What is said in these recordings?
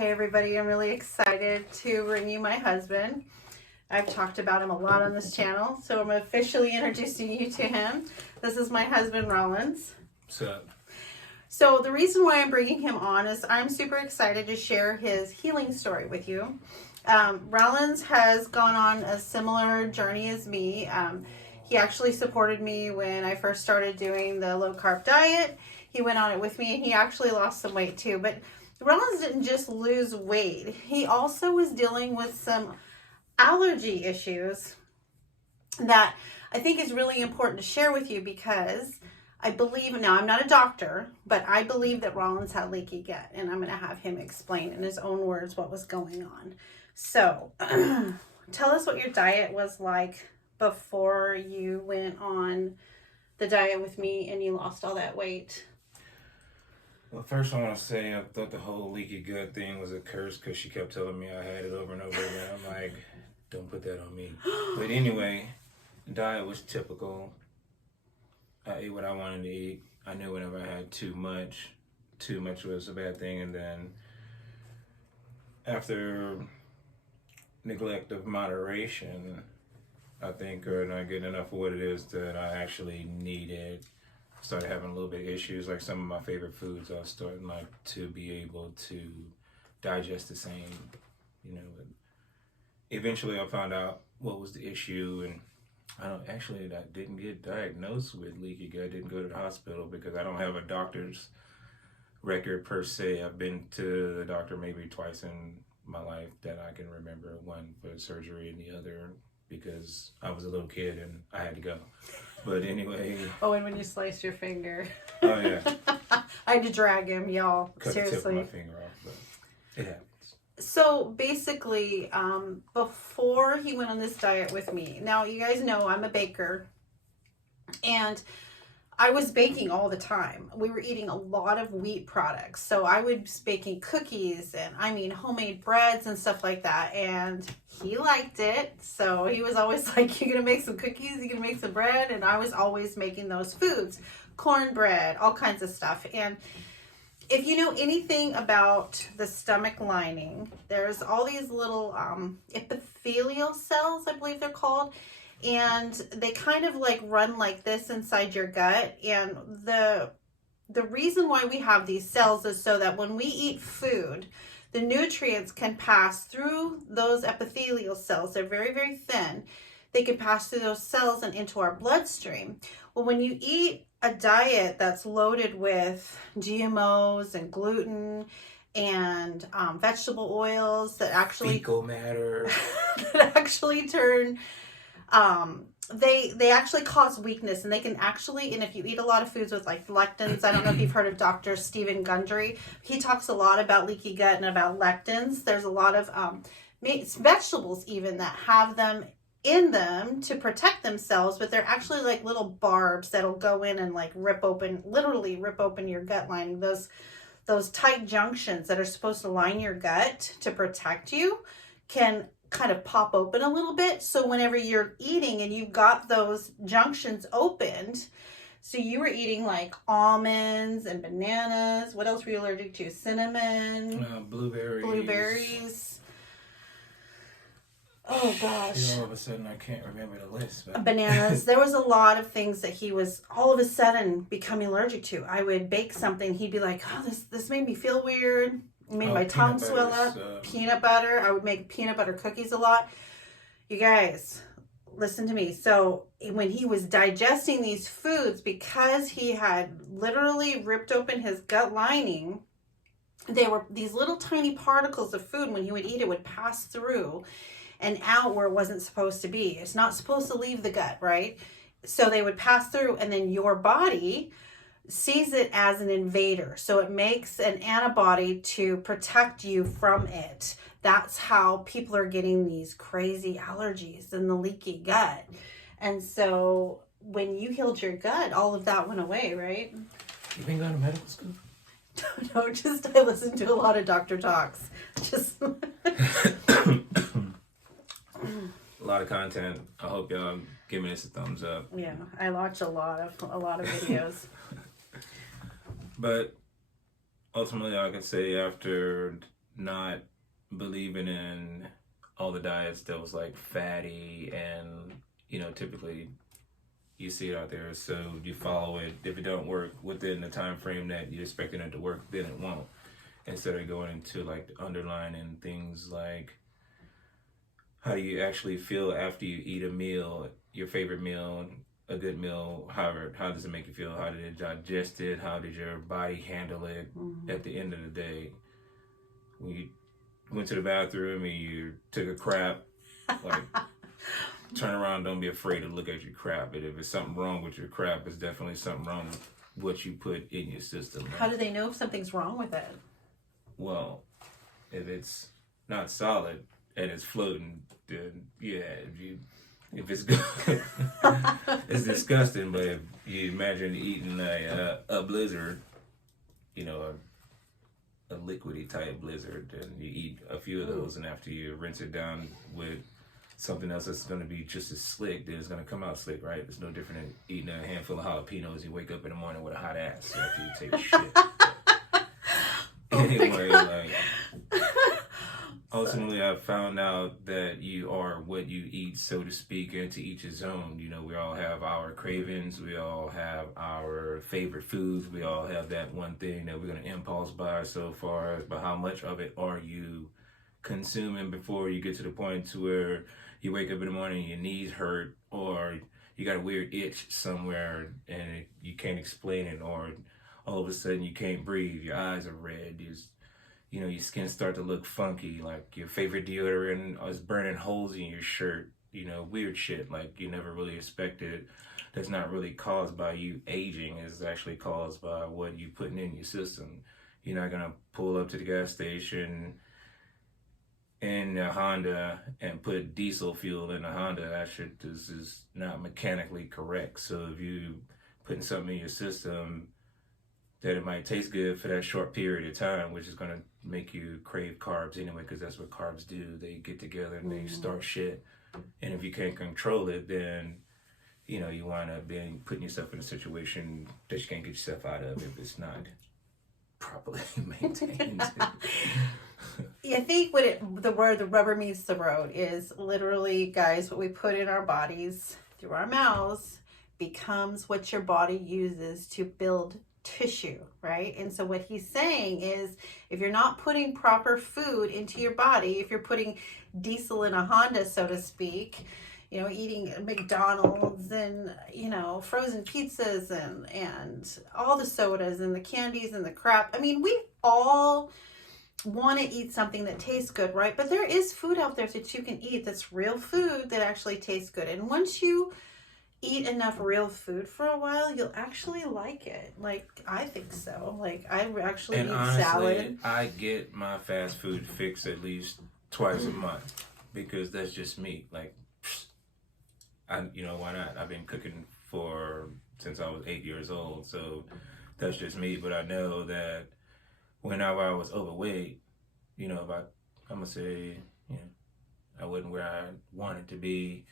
Hey everybody, I'm really excited to bring you my husband. I've talked about him a lot on this channel, so I'm officially introducing you to him. This is my husband, Rawlins. What's up? So the reason why I'm bringing him on is I'm super excited to share his healing story with you. Rawlins has gone on a similar journey as me. He actually supported me when I first started doing the low carb diet. He went on it with me and he actually lost some weight too. But Rawlins didn't just lose weight. He also was dealing with some allergy issues that I think is really important to share with you because I believe, now I'm not a doctor, but I believe that Rawlins had leaky gut, and I'm going to have him explain in his own words what was going on. So tell us what your diet was like before you went on the diet with me and you lost all that weight. Well, first I want to say I thought the whole leaky gut thing was a curse because she kept telling me I had it over and over again. I'm like, don't put that on me. But anyway, diet was typical. I ate what I wanted to eat. I knew whenever I had too much was a bad thing. And then after neglect of moderation, I think, or not getting enough of what it is that I actually needed, started having a little bit of issues. Like some of my favorite foods, I was starting like to be able to digest the same, But eventually I found out what was the issue, and I didn't get diagnosed with leaky gut. Didn't go to the hospital because I don't have a doctor's record per se. I've been to the doctor maybe twice in my life that I can remember. One for surgery and the other because I was a little kid and I had to go. But anyway. Oh, and when you sliced your finger. Oh, yeah. I had to drag him, y'all. Cut Seriously. the tip of my finger off, but it happens. So basically, before he went on this diet with me, now you guys know I'm a baker, and I was baking all the time. We were eating a lot of wheat products. So I was baking cookies and homemade breads and stuff like that. And he liked it. So he was always like, you gonna make some cookies? You gonna make some bread? And I was always making those foods, cornbread, all kinds of stuff. And if you know anything about the stomach lining, there's all these little epithelial cells, I believe they're called. And they kind of like run like this inside your gut. And the reason why we have these cells is so that when we eat food, the nutrients can pass through those epithelial cells. They're very, very thin. They can pass through those cells and into our bloodstream. Well, when you eat a diet that's loaded with GMOs and gluten and vegetable oils that actually fecal matter that actually turn they actually cause weakness, and they can actually, and if you eat a lot of foods with like lectins, I don't know if you've heard of Dr. Stephen Gundry. He talks a lot about leaky gut and about lectins. There's a lot of vegetables even that have them in them to protect themselves, but they're actually like little barbs that'll go in and like literally rip open your gut lining. Those tight junctions that are supposed to line your gut to protect you can kind of pop open a little bit. So whenever you're eating and you've got those junctions opened, so you were eating like almonds and bananas. What else were you allergic to? Cinnamon, blueberries. Oh gosh. All of a sudden I can't remember the list. But bananas. There was a lot of things that he was all of a sudden becoming allergic to. I would bake something. He'd be like, oh, this made me feel weird. It made my tongue swell up. Peanut butter. I would make peanut butter cookies a lot. You guys, listen to me. So when he was digesting these foods, because he had literally ripped open his gut lining, they were these little tiny particles of food. When he would eat it, would pass through and out where it wasn't supposed to be. It's not supposed to leave the gut, right? So they would pass through, and then your body sees it as an invader. So it makes an antibody to protect you from it. That's how people are getting these crazy allergies and the leaky gut. And so when you healed your gut, all of that went away, right? You been going to medical school? No, just I listen to a lot of doctor talks. Just a lot of content. I hope y'all give me this a thumbs up. Yeah, I watch a lot of videos. But ultimately, I could say after not believing in all the diets that was like fatty and, typically you see it out there, so you follow it. If it don't work within the time frame that you're expecting it to work, then it won't. Instead of going into like the underlining things like how do you actually feel after you eat a meal, your favorite meal, a good meal, however, how does it make you feel? How did it digest it? How did your body handle it at the end of the day? When you went to the bathroom and you took a crap, like, turn around, don't be afraid to look at your crap. But if it's something wrong with your crap, it's definitely something wrong with what you put in your system. How do they know if something's wrong with it? Well, if it's not solid and it's floating, then yeah, if it's good, it's disgusting. But if you imagine eating a blizzard, a liquidy type blizzard, and you eat a few of those, and after you rinse it down with something else that's going to be just as slick, then it's going to come out slick, right? It's no different than eating a handful of jalapenos. You wake up in the morning with a hot ass after you take a shit. Anyway, ultimately, I found out that you are what you eat, so to speak, and to each his own. We all have our cravings. We all have our favorite foods. We all have that one thing that we're going to impulse buy so far. But how much of it are you consuming before you get to the point to where you wake up in the morning and your knees hurt, or you got a weird itch somewhere and you can't explain it, or all of a sudden you can't breathe, your eyes are red, your skin start to look funky, like your favorite deodorant is burning holes in your shirt, weird shit like you never really expected. That's not really caused by you aging. It's actually caused by what you putting in your system. You're not gonna pull up to the gas station in a Honda and put diesel fuel in a Honda. That shit is not mechanically correct. So if you putting something in your system that it might taste good for that short period of time, which is going to make you crave carbs anyway, because that's what carbs do. They get together and they start shit. And if you can't control it, then, you wind up putting yourself in a situation that you can't get yourself out of if it's not properly maintained. I think where the rubber meets the road is literally, guys, what we put in our bodies through our mouths becomes what your body uses to build tissue, right? And so what he's saying is, if you're not putting proper food into your body, if you're putting diesel in a Honda, so to speak, eating McDonald's and, frozen pizzas and all the sodas and the candies and the crap. I mean, we all want to eat something that tastes good, right? But there is food out there that you can eat that's real food that actually tastes good. And once you eat enough real food for a while, you'll actually like it. Like, I think so. Like, I actually eat honestly, salad. I get my fast food fix at least twice a month because that's just me. Like, why not? I've been cooking since I was 8 years old, so that's just me. But I know that whenever I was overweight, I'm gonna say, I wasn't where I wanted to be.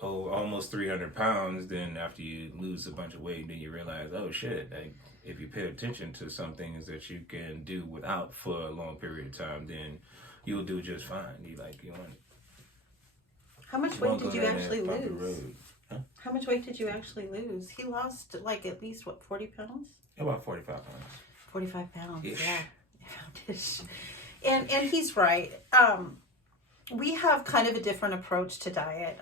Almost 300 pounds, then after you lose a bunch of weight, then you realize, oh shit, like, if you pay attention to some things that you can do without for a long period of time, then you'll do just fine. You want How much weight did you actually lose? Huh? How much weight did you actually lose? He lost like at least 40 pounds? About 45 pounds. 45 pounds, Ish. yeah. And he's right. We have kind of a different approach to diet.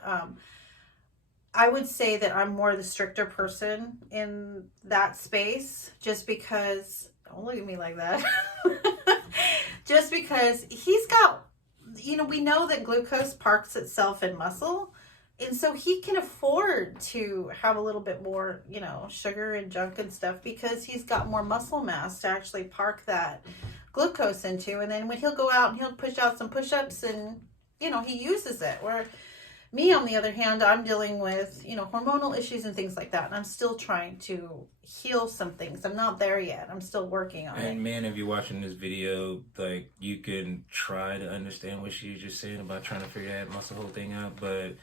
I would say that I'm more the stricter person in that space, just because, don't look at me like that, just because he's got, we know that glucose parks itself in muscle, and so he can afford to have a little bit more, sugar and junk and stuff, because he's got more muscle mass to actually park that glucose into. And then when he'll go out and he'll push out some push-ups and, he uses it. Where me, on the other hand, I'm dealing with, hormonal issues and things like that. And I'm still trying to heal some things. I'm not there yet. I'm still working on it. And man, if you're watching this video, like, you can try to understand what she's just saying about trying to figure that muscle whole thing out. But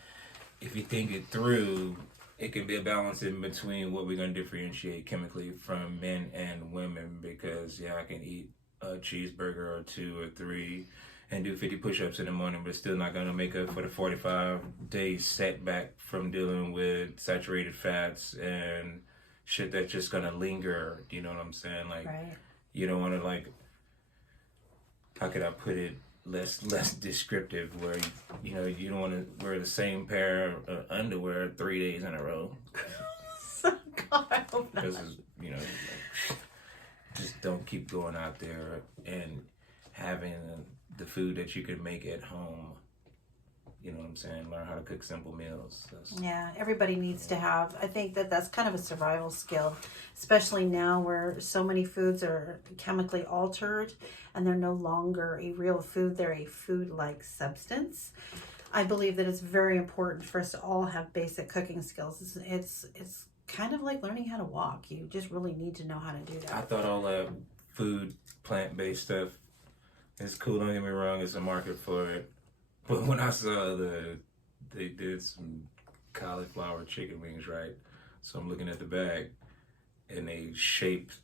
if you think it through, it can be a balance in between what we're going to differentiate chemically from men and women. Because, I can eat a cheeseburger or 2 or 3 and do 50 push-ups in the morning, but still not going to make up for the 45-day setback from dealing with saturated fats and shit that's just going to linger. You know what I'm saying? Like, Right. you don't want to, like, how could I put it less descriptive, where, you know, you don't want to wear the same pair of underwear 3 days in a row. God, I hope not. Because, you know, like, just don't keep going out there and having the food that you can make at home. You know what I'm saying? Learn how to cook simple meals. Yeah, everybody needs to have. I think that that's kind of a survival skill, especially now where so many foods are chemically altered and they're no longer a real food. They're a food-like substance. I believe that it's very important for us to all have basic cooking skills. It's kind of like learning how to walk. You just really need to know how to do that. I thought all that food, plant-based stuff is cool. Don't get me wrong. It's a market for it. But when I saw they did some cauliflower chicken wings, right? So I'm looking at the bag, and they shaped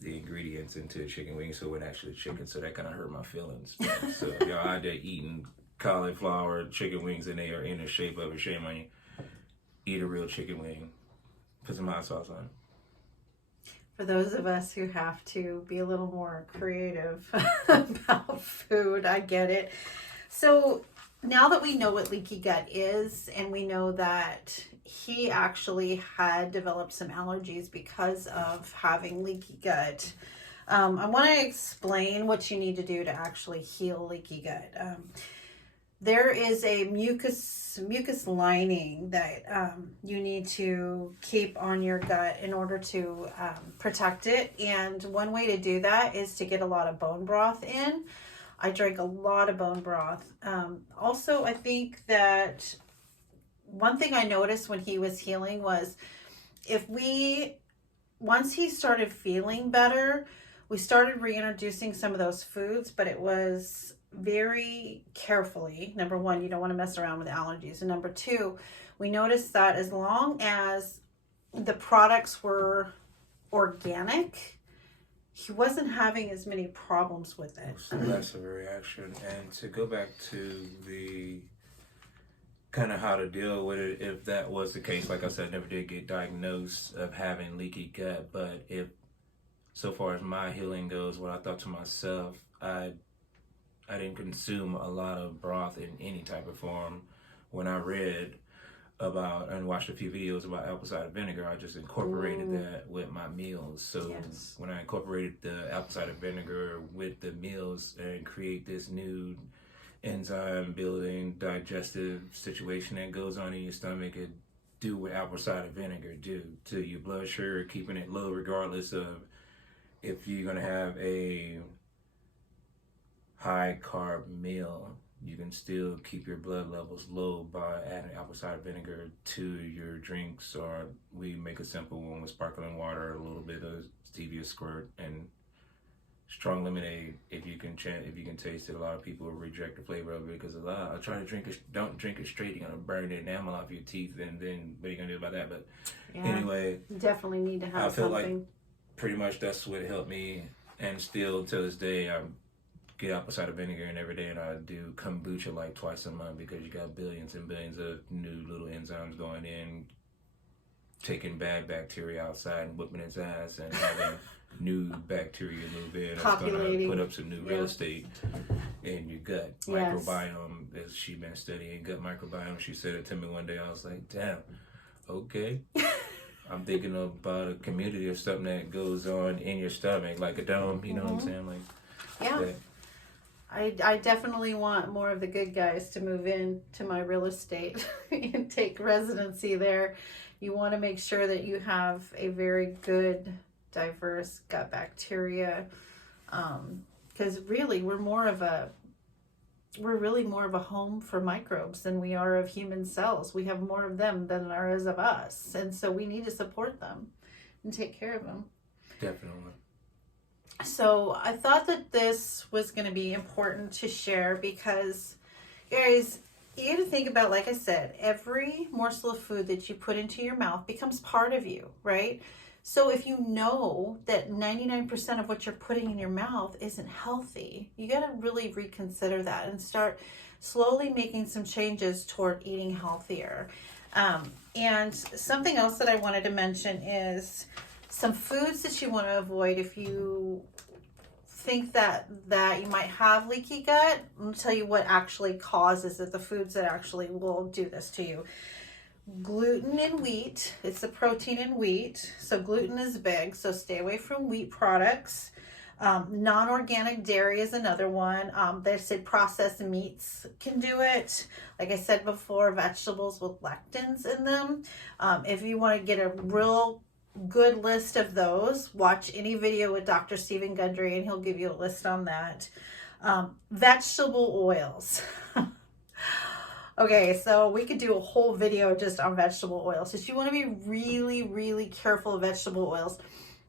the ingredients into chicken wings, so it actually chicken. So that kind of hurt my feelings. So if y'all out there eating cauliflower chicken wings and they are in the shape of a, shame on you. Eat a real chicken wing. Put some hot sauce on it. For those of us who have to be a little more creative about food, I get it. So now that we know what leaky gut is, and we know that he actually had developed some allergies because of having leaky gut, I want to explain what you need to do to actually heal leaky gut. There is a mucus lining that you need to keep on your gut in order to protect it. And one way to do that is to get a lot of bone broth in. I drank a lot of bone broth. Also, I think that one thing I noticed when he was healing was once he started feeling better, we started reintroducing some of those foods, but it was very carefully. Number one, you don't want to mess around with allergies. And number two, we noticed that as long as the products were organic, he wasn't having as many problems with it. Less of a reaction. And to go back to the kind of how to deal with it, if that was the case, like I said, I never did get diagnosed of having leaky gut, but if, so far as my healing goes, what I thought to myself, I didn't consume a lot of broth in any type of form. When I read about and watched a few videos about apple cider vinegar, I just incorporated that with my meals. So yes, when I incorporated the apple cider vinegar with the meals and create this new enzyme building digestive situation that goes on in your stomach, it do what apple cider vinegar do to your blood sugar, keeping it low regardless of if you're going to have a high carb meal. You can still keep your blood levels low by adding apple cider vinegar to your drinks, or we make a simple one with sparkling water, a little bit of stevia squirt, and strong lemonade. If you can taste it, a lot of people reject the flavor of it because I try to drink it. Don't drink it straight. You're gonna burn the enamel off your teeth, and then what are you gonna do about that? But anyway, you definitely need to have I feel something. like pretty much that's what helped me, and still to this day I get apple cider vinegar in every day, and I do kombucha like twice a month because you got billions and billions of new little enzymes going in, taking bad bacteria outside and whipping its ass, and having new bacteria move in. That's going to put up some new real estate in your gut. Microbiome, as she's been studying gut microbiome, she said it to me one day. I was like, damn, okay. I'm thinking about a community of something that goes on in your stomach, like a dome, you know what I'm saying? Like, yeah. I definitely want more of the good guys to move in to my real estate and take residency there. You want to make sure that you have a very good, diverse gut bacteria, because really we're really more of a home for microbes than we are of human cells. We have more of them than there is of us, and so we need to support them and take care of them. Definitely. So I thought that this was going to be important to share because, guys, you got to think about, like I said, every morsel of food that you put into your mouth becomes part of you, right? So if you know that 99% of what you're putting in your mouth isn't healthy, you got to really reconsider that and start slowly making some changes toward eating healthier. And something else that I wanted to mention is some foods that you want to avoid if you think that you might have leaky gut. I'm going to tell you what actually causes it, the foods that actually will do this to you. Gluten in wheat. It's the protein in wheat. So gluten is big. So stay away from wheat products. Non-organic dairy is another one. They said processed meats can do it. Like I said before, vegetables with lectins in them. If you want to get a real good list of those, watch any video with Dr. Stephen Gundry and he'll give you a list on that. Vegetable oils. Okay, so we could do a whole video just on vegetable oils. So you want to be really, really careful of vegetable oils,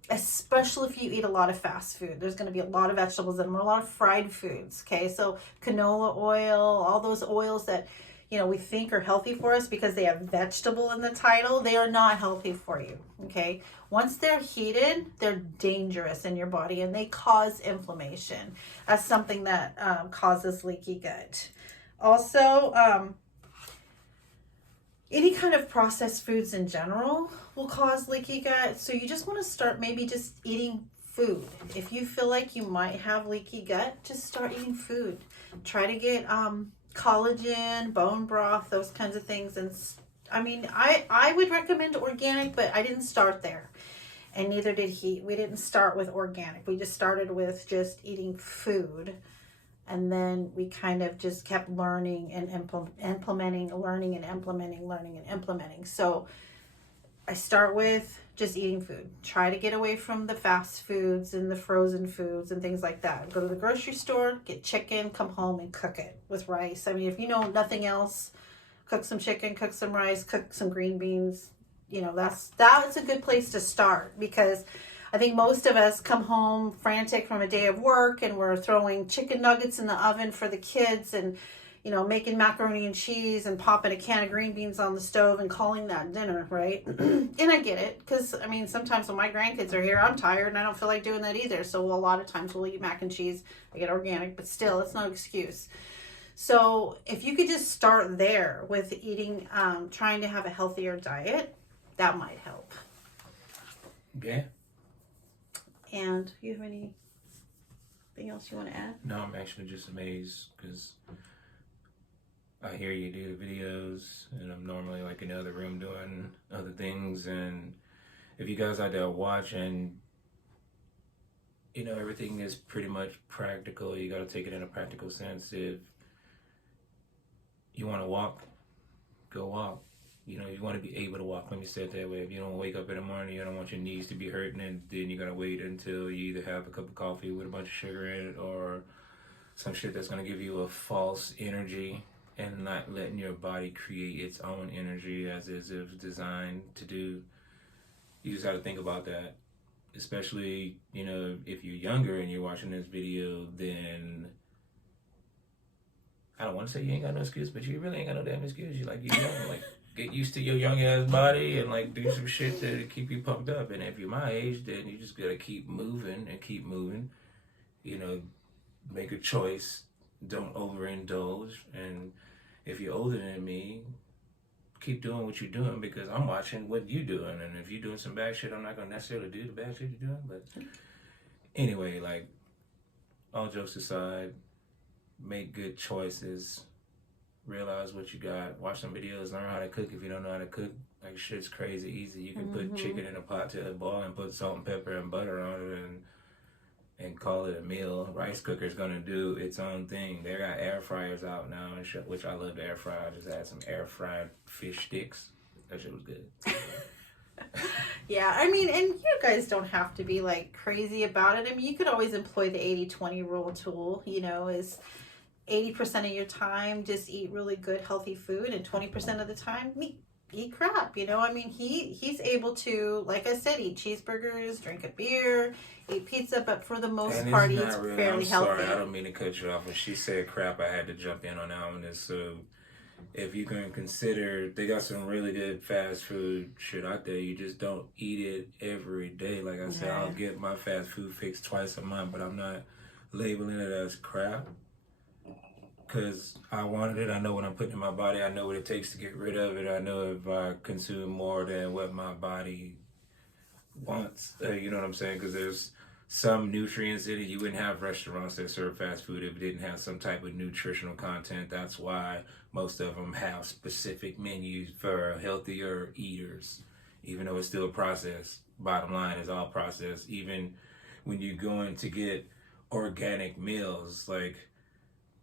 especially if you eat a lot of fast food. There's going to be a lot of vegetables in them, a lot of fried foods. Okay, so canola oil, all those oils that we think are healthy for us because they have vegetable in the title, they are not healthy for you. Okay, once they're heated, they're dangerous in your body and they cause inflammation. That's something that causes leaky gut. Also, any kind of processed foods in general will cause leaky gut. So you just want to start maybe just eating food. If you feel like you might have leaky gut, just start eating food. Try to get collagen, bone broth, those kinds of things. And I mean, I would recommend organic, but I didn't start there. And neither did he. We didn't start with organic. We just started with just eating food. And then we kind of just kept learning and implementing. So I start with just eating food. Try to get away from the fast foods and the frozen foods and things like that. Go to the grocery store, get chicken, come home and cook it with rice. I mean, if you know nothing else, cook some chicken, cook some rice, cook some green beans. That's a good place to start, because I think most of us come home frantic from a day of work and we're throwing chicken nuggets in the oven for the kids and, making macaroni and cheese and popping a can of green beans on the stove and calling that dinner, right? And I get it, because, I mean, sometimes when my grandkids are here, I'm tired and I don't feel like doing that either. So a lot of times we'll eat mac and cheese. I get organic, but still, it's no excuse. So if you could just start there with eating, trying to have a healthier diet, that might help. Yeah. And you have anything else you want to add? No, I'm actually just amazed because I hear you do the videos and I'm normally like in the other room doing other things. And if you guys out there watching, everything is pretty much practical. You got to take it in a practical sense. If you want to walk, go walk. You want to be able to walk. Let me say it that way. If you don't wake up in the morning, you don't want your knees to be hurting, and then you got to wait until you either have a cup of coffee with a bunch of sugar in it or some shit that's going to give you a false energy and not letting your body create its own energy as is designed to do. You just got to think about that. Especially, if you're younger and you're watching this video, then I don't want to say you ain't got no excuse, but you really ain't got no damn excuse. You're young, get used to your young ass body and do some shit to keep you pumped up. And if you're my age, then you just gotta keep moving and keep moving. Make a choice. Don't overindulge. And if you're older than me, keep doing what you're doing, because I'm watching what you're doing. And if you're doing some bad shit, I'm not gonna necessarily do the bad shit you're doing. But anyway, all jokes aside, make good choices. Realize what you got. Watch some videos. Learn how to cook if you don't know how to cook. Shit's crazy easy. You can put chicken in a pot to a boil and put salt and pepper and butter on it and call it a meal. Rice cooker's gonna do its own thing. They got air fryers out now and shit, which I love to air fry. I just had some air fried fish sticks. That shit was good. Yeah, I mean, and you guys don't have to be crazy about it. I mean, you could always employ the 80-20 rule tool, is 80% of your time just eat really good healthy food, and 20% of the time eat crap. I mean, he's able to, like I said, eat cheeseburgers, drink a beer, eat pizza, but for the most part he's fairly healthy. Sorry, I don't mean to cut you off. When she said crap, I had to jump in on that one. So if you can consider, they got some really good fast food shit out there. You just don't eat it every day. Like I said, I'll get my fast food fix twice a month, but I'm not labeling it as crap. Because I wanted it. I know what I'm putting in my body. I know what it takes to get rid of it. I know if I consume more than what my body wants. You know what I'm saying? Because there's some nutrients in it. You wouldn't have restaurants that serve fast food if it didn't have some type of nutritional content. That's why most of them have specific menus for healthier eaters, even though it's still processed. Bottom line is all processed. Even when you're going to get organic meals, like,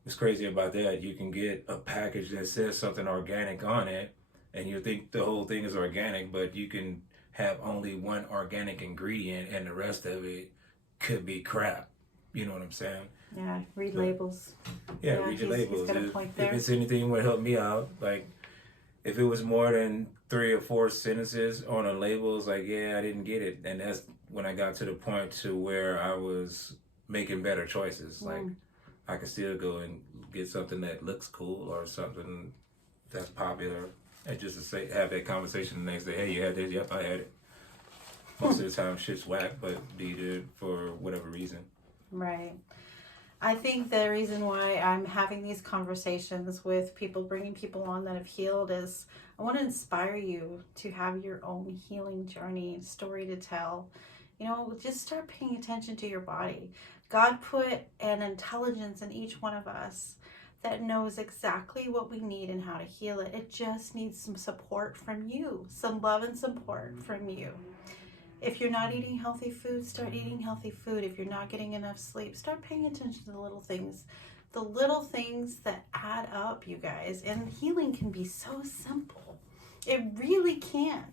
what's crazy about that, you can get a package that says something organic on it, and you think the whole thing is organic, but you can have only one organic ingredient, and the rest of it could be crap. You know what I'm saying? Yeah, read labels. Yeah, read your labels. He's got a point there. If it's anything would help me out, like, if it was more than 3 or 4 sentences on a label, it's like, yeah, I didn't get it. And that's when I got to the point to where I was making better choices. Like, I could still go and get something that looks cool or something that's popular, and just to say, have that conversation the next day. Hey, you had this? Yep, I had it. Most of the time, shit's whack, but needed for whatever reason. Right. I think the reason why I'm having these conversations with people, bringing people on that have healed, is I want to inspire you to have your own healing journey, story to tell. You know, just start paying attention to your body. God put an intelligence in each one of us that knows exactly what we need and how to heal it. It just needs some support from you, some love and support from you. If you're not eating healthy food, start eating healthy food. If you're not getting enough sleep, start paying attention to the little things that add up, you guys. And healing can be so simple. It really can.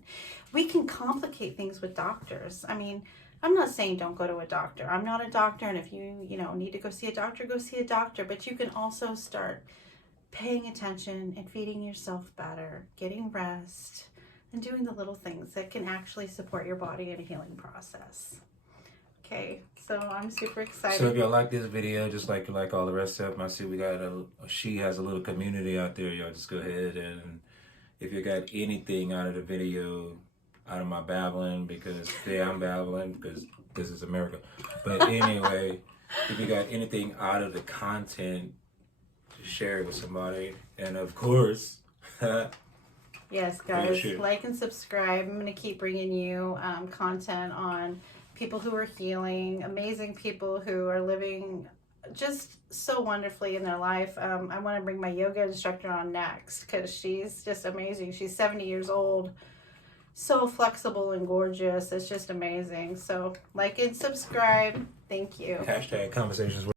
We can complicate things with doctors. I mean, I'm not saying don't go to a doctor. I'm not a doctor, and if you need to go see a doctor, go see a doctor. But you can also start paying attention and feeding yourself better, getting rest, and doing the little things that can actually support your body in a healing process. Okay, so I'm super excited. So if y'all like this video, just like all the rest of them, I see we got she has a little community out there. Y'all just go ahead, and if you got anything out of the video, out of my babbling, because I'm babbling because this is America. But anyway, if you got anything out of the content, just share it with somebody. And of course, yes, guys, like and subscribe. I'm going to keep bringing you content on people who are healing, amazing people who are living just so wonderfully in their life. I want to bring my yoga instructor on next because she's just amazing. She's 70 years old. So flexible and gorgeous. It's just amazing. So like and subscribe. Thank you. #conversations.